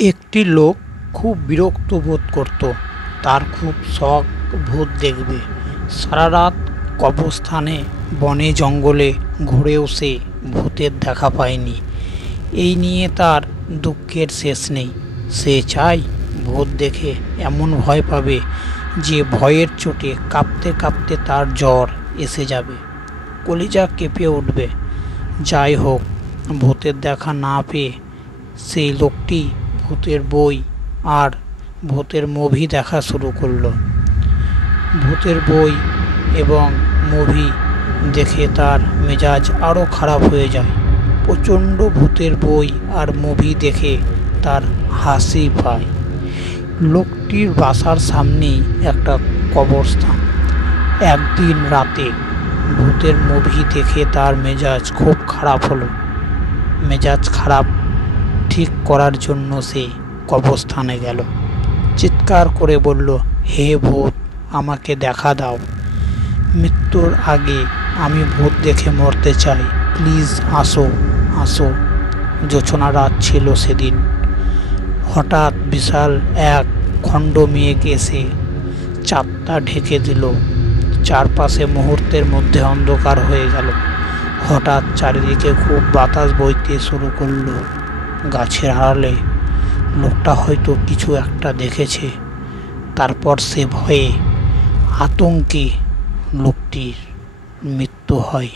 একটি লোক খুব বিরক্ত বোধ করত। তার খুব শখ ভূত দেখবে। সারা রাত কবরস্থানে বনে জঙ্গলে ঘুরেও সে ভূতের দেখা পায়নি। এই নিয়ে তার দুঃখের শেষ নেই। সে চায় ভূত দেখে এমন ভয় পাবে যে ভয়ের চোটে কাঁপতে কাঁপতে তার জ্বর এসে যাবে, কলিজা কেঁপে উঠবে। যাই হোক, ভূতের দেখা না পেয়ে সেই লোকটি ভূতের বই আর ভূতের মুভি দেখা শুরু করলো। ভূতের বই এবং মুভি দেখে তার মেজাজ আরও খারাপ হয়ে যায়। প্রচণ্ড ভূতের বই আর মুভি দেখে তার হাসি পায়। লোকটির বাসার সামনেই একটা কবরস্থান। একদিন রাতে ভূতের মুভি দেখে তার মেজাজ খুব খারাপ হলো। মেজাজ খারাপ ঠিক করার জন্য সে কবরস্থানে গেল। চিৎকার করে বলল, হে ভূত, আমাকে দেখা দাও। মৃত্যুর আগে আমি ভূত দেখে মরতে চাই, প্লিজ আসো আসো। জোছনা রাত ছিল সেদিন। হঠাৎ বিশাল এক খণ্ড মেঘ এসে চাঁদটা ঢেকে দিল। চারপাশে মুহূর্তের মধ্যে অন্ধকার হয়ে গেল। হঠাৎ চারিদিকে খুব বাতাস বইতে শুরু করলো। গাছের আড়ালে লোকটা হয়তো কিছু একটা দেখেছে। তারপর সে ভয়ে আতঙ্কে লোকটির মৃত্যু হয়।